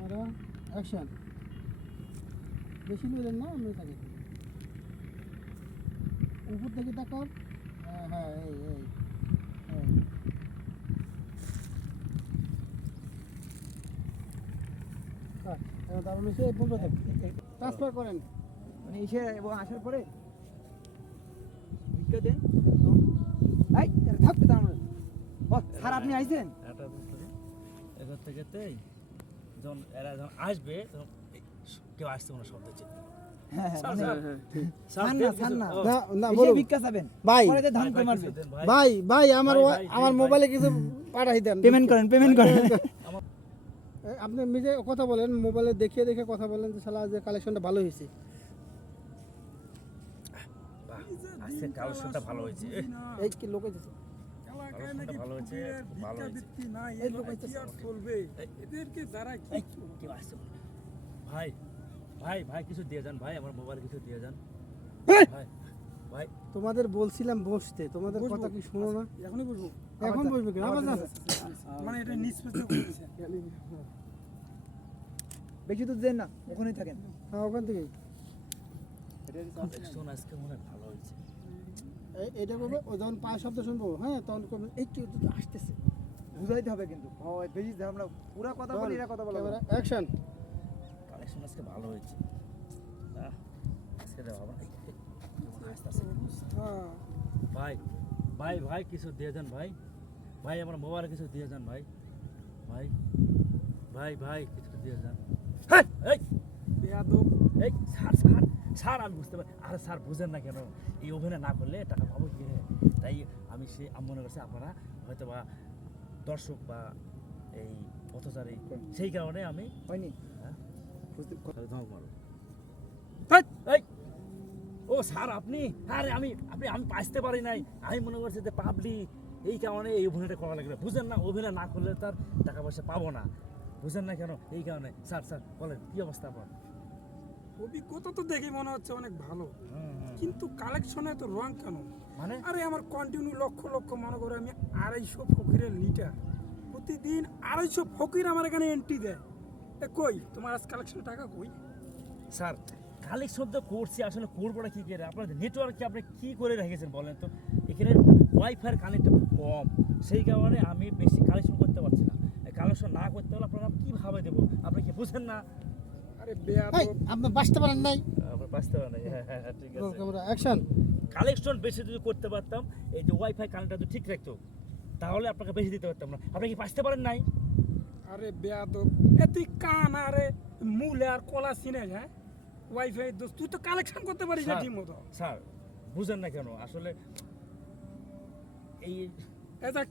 Camera action. বেশি নিলেন না আমি তাকে উপর থেকে তাকাও। হ্যাঁ হ্যাঁ এই এই দারুণ এসে বলবে ট্রান্সফার করেন মানে এসে এবং আসার পরে ভিডিও দেন। এই এটা থাকবে তার মানে স্যার আপনি আইছেন এটা এখান থেকে যখন এরা যখন আসবে তখন কেউ আসছে কোনো শব্দ হচ্ছে ভাই ভাই আমার মোবাইলে কিছু পাঠাই দেন, পেমেন্ট করেন আপনি নিজে কথা বলেন, মোবাইলে দেখিয়ে দেখে কথা বলেন যে শালা যে কালেকশনটা ভালো হয়েছে। আজকে কালেকশনটা ভালো হয়েছে। এই কি লোকে দিছে ভালো হয়েছে, ভালো হয়েছে। এই লোকে চলবে এদেরকে যারা কেউ আসছে ভাই ভাই ভাই কিছু দিয়ে যান ভাই, আমার মোবাইল কিছু দিয়ে যান ভাই। ভাই তোমাদের বলছিলাম বসতে, তোমাদের কথা কি শুনো না? এখনই বসবো, এখন বসবে কেন? আবার মানে এটা নিষ্পত্তি করেছে। বেশি তো দেন না, ওখানেই থাকেন। হ্যাঁ ওখান থেকেই কালেকশন আজকে মনে হয় ভালো হয়েছে। এটা করবে, ও যখন পায়ের শব্দ শুনবো হ্যাঁ তখন করবে একটু আসতেছে, বুঝাইতে হবে কিন্তু বেশি আমরা পুরা কথা বলি, এরা কথা বলা ক্যামেরা অ্যাকশন। কালেকশন আজকে ভালো হয়েছে। আজকে দেওয়া ভাই ভাই ভাই কিছু দিয়ে যান ভাই। ভাই আমার মোবাইলে কিছু দিয়ে যান ভাই। ভাই ভাই ভাই কিছু দিয়ে যান। এই বেয়াদব এই স্যার স্যার স্যার আমি বুঝতে পারি। আরে স্যার বুঝেন না কেন, এই অভিনয় না করলে টাকা পাবো কি? তাই আমি মনে করছি আপনারা হয়তো বা দর্শক বা এই পথচারী, সেই কারণে আমি হয়নি। ধমক মারো। এই ও স্যার আপনি, আরে আমি বাঁচতে পারি নাই, আমি মনে করছি যে পাবলিক, এই কারণে এই অভিনয়টা করা লাগবে। বুঝেন না, অভিনয় না করলে তার টাকা পয়সা পাবো না। বুঝেন না কেন, এই কারণে। স্যার স্যার বলেন কি অবস্থা আপনার? অভিজ্ঞতা তো দেখে মনে হচ্ছে অনেক ভালো, কিন্তু কালেকশনে তো রং কেন? মানে আরে আমার কন্টিনিউ লক্ষ লক্ষ মনে করে আমি 250 ফকিরের লিটার প্রতিদিন 250 ফকির আমার এখানে এন্ট্রি দেয়। কই তোমার আজ কালেকশন টাকা কই? স্যার কালেকশন তো করছি, আসলে করবোটা কি করে? আপনার নেটওয়ার্ককে আপনি কি করে রেখেছেন বলেন তো? এখানে ওয়াইফাইয়ের কানেক্টটা খুব কম, সেই কারণে আমি বেশি কালেকশন করতে পারছি না। কালেকশন না করতে হলে আপনারা কীভাবে দেবো? আপনি কি বুঝেন না? আরে বেয়াদব, আপনি বাঁচতে পারেন নাই। আপনার বাঁচতে পারেন না। হ্যাঁ ঠিক আছে। Camera action. কালেকশন বেশি যদি করতে পারতাম, এই যে ওয়াইফাই কানেক্টটা যদি ঠিক রাখতো, তাহলে আপনাকে বেশি দিতে পারতাম না। আপনি কি বাঁচতে পারেন নাই? আরে বেয়াদব, তুই কান আরে মূলে আর কলা চিনে যায় ওয়াইফাই দোস্ত, তুই তো কালেকশন করতে পারিস না ঠিক মতো। স্যার বুঝেন না কেন আসলে এই এটা